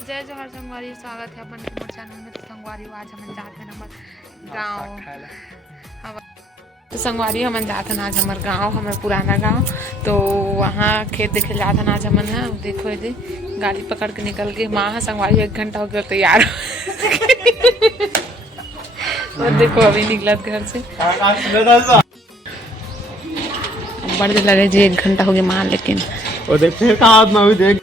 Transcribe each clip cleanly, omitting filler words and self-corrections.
जय जोहर संगवारी, स्वागत है अपन के चैनल में। तो संगवारी आज हम जाते हैं हमारे गाँव। तो संगवारी हम जाते हैं आज हमारे गाँव, हमारे पुराना गाँव। तो वहाँ खेत देखे जाते हैं आज हमन है। देखो ये गाड़ी पकड़ के निकल गए माँ है संगवारी, 1 घंटा हो गया तैयार। और देखो अभी निकलत घर से बढ़ लगे जी 1 घंटा हो गया माँ, लेकिन वो देखते कहाँ में भी देख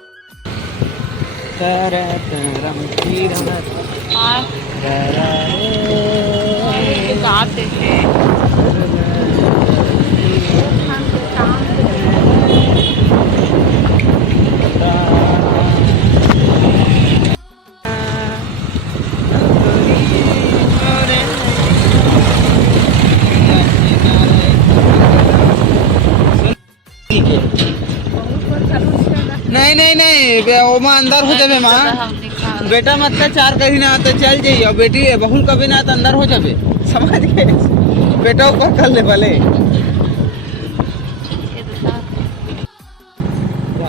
नहीं वो माँ अंदर हो जावे माँ। बेटा मतलब 4 कभी ना तो चल जाइए, बेटी बहुल कभी ना तो अंदर हो जावे, समझ गए। बेटा ऊपर कर ले भले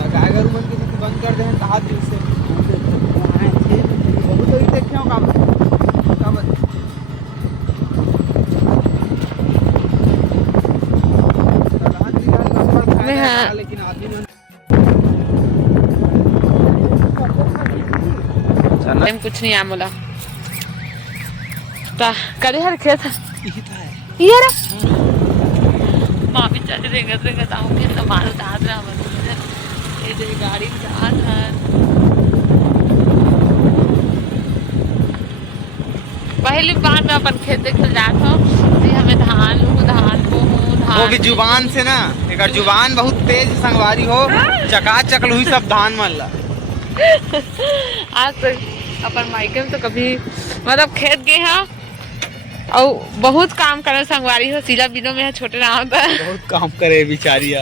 गाय गरु बंद कर दे कहा दिन से बहुत ही देखे हो काम लेकिन आदमी कुछ नहीं आमोला करे हर खेत ये रे मामी चाचे देंगे बताऊंगे तो मारो दाद रहा ये जो गाड़ी दाद है। पहली बार मैं अपन खेत देखे जात हूँ, हमें धान को वो भी जुबान से ना, एक जुबान बहुत तेज संगवारी हो, चकाचक हुई सब धान मन ला। आज तक अपन मायके में तो कभी मतलब खेत गए हैं और बहुत काम करे संगवारी हो, सीला बिनो में छोटे ना होता बहुत काम करे बेचारिया।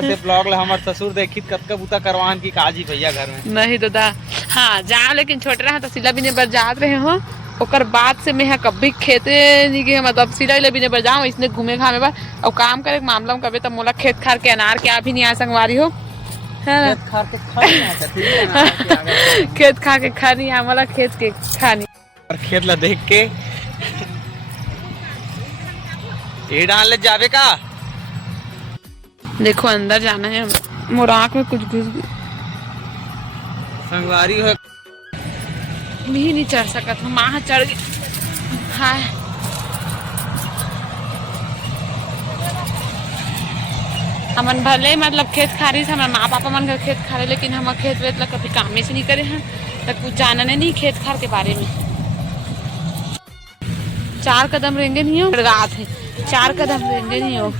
से ब्लॉग ला हमार ससुर देखी कतका बुता करवान की काजी भैया घर में नहीं तो दा हाँ जाओ, लेकिन छोटे रहा तो सिला बिने बर जात रहे हो। ओकर बाद से मैं कभी खेते नहीं गए, मतलब सिला बिने बर जाऊँ इसने घूमे घामे बार और काम करे मामला में कभी तब मोला खेत खार के अनार के भी नहीं आ संगवारी हो। खेत खा के खा नहीं आमला खेत के खानी और खेत ला देख के ये डाल ले जावे का। देखो अंदर जाना है, मोर आँख में कुछ घुस संगवारी हो भी नहीं चढ़ सकत हूँ, माँ चढ़ गई। हाय हमन भले मतलब खेत खारी से हमारे माँ पापा मन का खेत खारे, लेकिन हम खेत वेत ला कभी काम से नहीं करे हैं, तक कुछ जानने नहीं खेत खार के बारे में। 4 कदम रेंगे नहीं हो रात है, 4 कदम रेंगे नहीं हो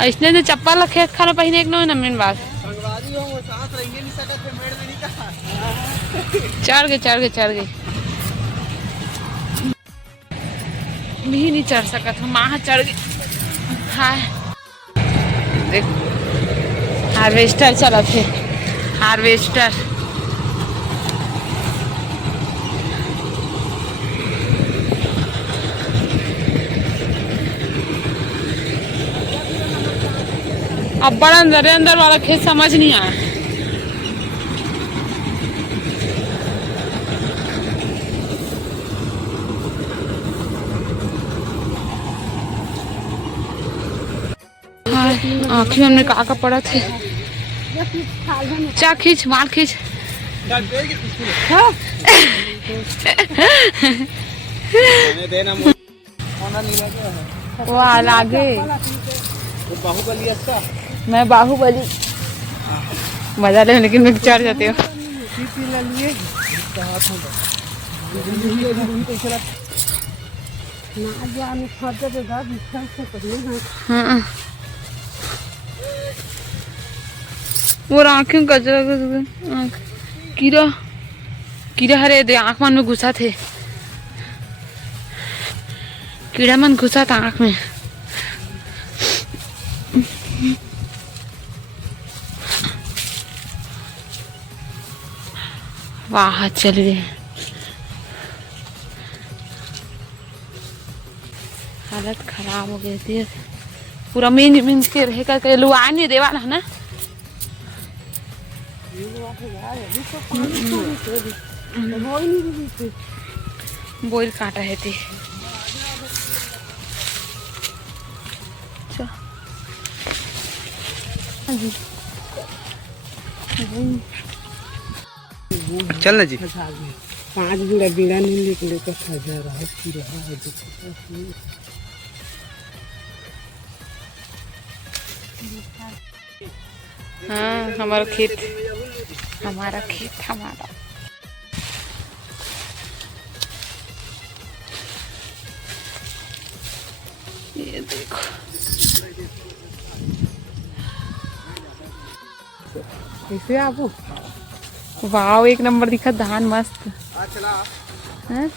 ऐसने जो चप्पल खेत खाना पहने एक न मेन बात चढ़ गए भी नहीं चढ़ सकत हूँ, माँ चढ़ गई। हाय देख हार्वेस्टर चला थे, हार्वेस्टर अब बड़ा अंदर वाला खेत समझ नहीं आया। आखिर हमने कहा पड़ा थे, चा खींच मार खींच वो आगे बाहुबली अच्छा मैं बाहुबली मजा ले, लेकिन मैं चढ़ जाती हूँ। हाँ वो आँखें गजरा कीड़ा कीड़ा हरे दे आँख मन में घुसा थे, कीड़ा मन घुसा था आँख में। वाह चल गए, हालत खराब हो गई थी पूरा। मीन के रह कर लुआ नहीं देवा ना बोल काट रहे थे। चल ना जी। 5 बीड़ा बीड़ा नहीं लेकर खा रहा है हाँ हमारा खेत हमारा। ये देखो कैसे आपू वाव एक नंबर दिखा धान मस्त हैं?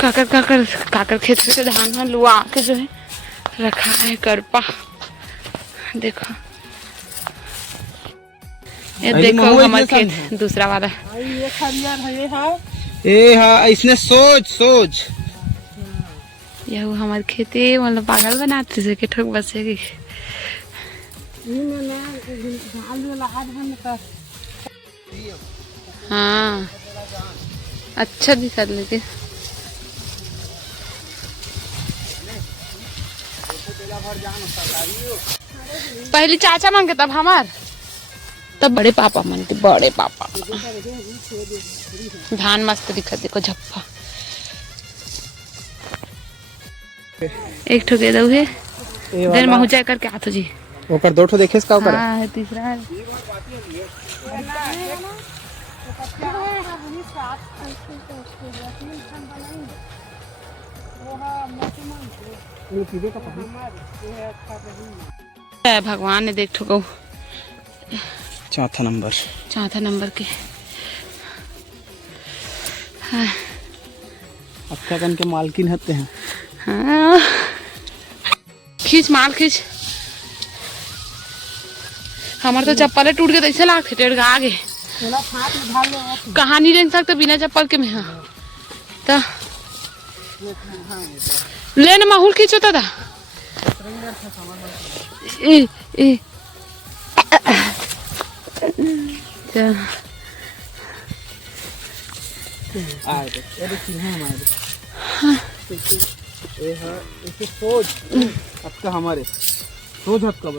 काकर खेत से धान में लुआ के जो है रखा है करपा। देखो ये देखो हमारा खेत दूसरा वाला। ये खरियार है ए हाँ इसने सोच यह हमारे खेती मतलब पागल बनाते थे कि ठोक बचेगी। हाँ अच्छा दिखा लेकिन पहले चाचा मांगे तब हमार तब बड़े पापा मांगते बड़े पापा। धान मस्त दिखा देखो झप्पा। एक ठो दे दो है देर में हो जाए करके आतो जी ओकर दो ठो देखे का हाँ है तीसरा है। भगवान ने देख ठो चौथा नंबर के हाँ। अक्का कन के मालकिन होते हैं। हाँ खींच माल खींच। हमारे तो चप्पल टूट गए ऐसे लाख टेढ़ आगे कहाँ नहीं रेंग सकते बिना चप्पल के में। हाँ तो लेने माहौल खींचो था ए ए हमारे सोच हत्का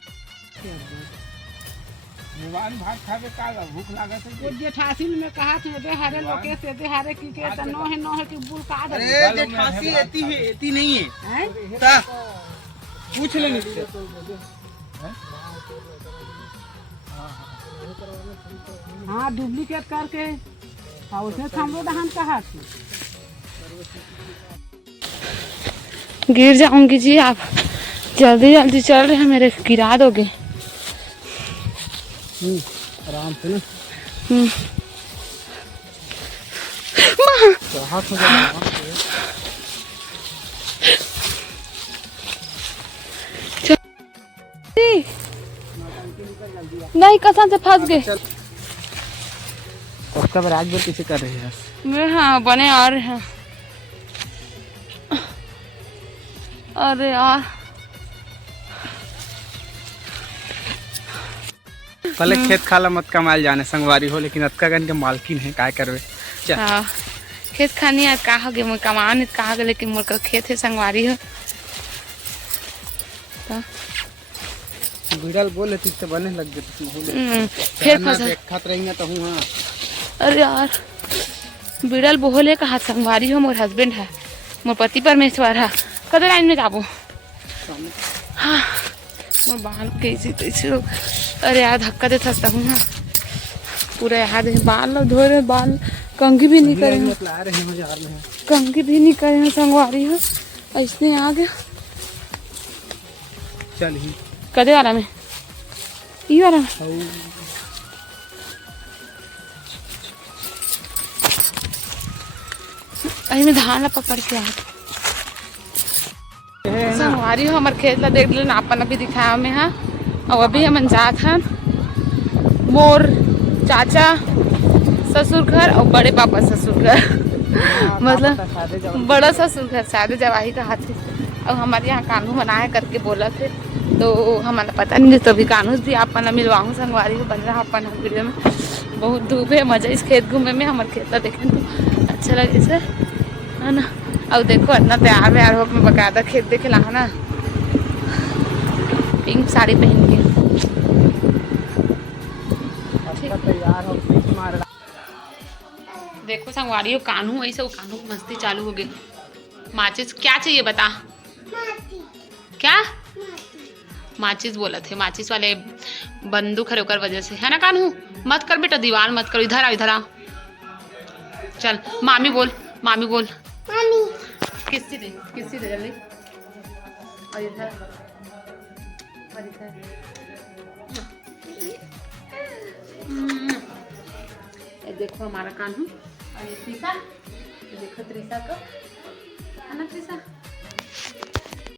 भात खावे का भूख लागत है। जेठासी में कहा थे हारे लोके से दे हारे की के त नो है कि बुल का दे। अरे जेठासी एती नहीं है ता पूछ लेंगे इससे। हाँ डुप्लीकेट करके हाँ उसने हमरो दहन कहा थी। गिर जाऊंगी जी आप जल्दी जल्दी चल रहे हैं मेरे गिरा दोगे। आराम से ना हाथ नहीं कसम से फंस गए। उसका बराज बार किसे कर रहे हैं मैं हाँ बने आ रहे हैं। अरे यार पहले खेत खाला मत कमाल जाने संगवारी हो लेकिन अतका गन के मालकिन है काय करवे। हाँ खेत खानी है कहा गे मैं कमान कहा गे लेकिन मोर खेत है संगवारी हो तो बिड़ल बोले तो बने लग गए फिर फसल खात रहेंगे तो हूँ। हाँ अरे यार बिड़ल बोले कहा संगवारी हो मोर हस्बैंड है मोर पति परमेश्वर है कदर लाइन में जाबो। हाँ मोर बाल कैसे कैसे अरे यार धक्का दे थकता हूँ। हाँ पूरा याद है बाल धो रहे बाल कंघी भी नहीं करे कंघी भी नहीं करे संगवारी हो ऐसे आ गया। चल ही कदे वाला में ई वाला में अरे मैं धान ला पकड़ के आ संगवारी हो हमारे खेत ला देख ले नापन अभी दिखाया में। हाँ और अभी हम जात हन मोर चाचा ससुर घर और बड़े पापा ससुर घर मतलब बड़ा ससुर घर शायद जवाही का हाथ और हमारे यहाँ कानू बनाए करके बोला थे, तो हमारा पता नहीं, तो अभी कानू भी अपन मिलवाऊँ संगवारी को बन रहा अपन वीडियो में। बहुत धूप है, मजा इस खेत घूमे में, हमारे खेत देखे तो अच्छा लगे से है ना। और देखो इतना तैयार व्यार हो, मैं बकायदा खेत देखे ला ना, पिंक साड़ी पहन के तैयार हो मार। देखो संगवारी हो कानू ऐसे, वो कानू की मस्ती चालू हो गई। माचिस क्या चाहिए बता? क्या माचिस बोला थे, माचिस वाले बंदूक खड़े होकर वजह से है ना। कानू मत कर बेटा, दीवार मत करो, इधर आ इधर आ। चल मामी बोल, मामी बोल, मामी किस्सी दे जल्दी। और इधर और इधर। ये देखो हमारा कानू। और ये त्रिशा, देखो त्रिशा को है ना, त्रिशा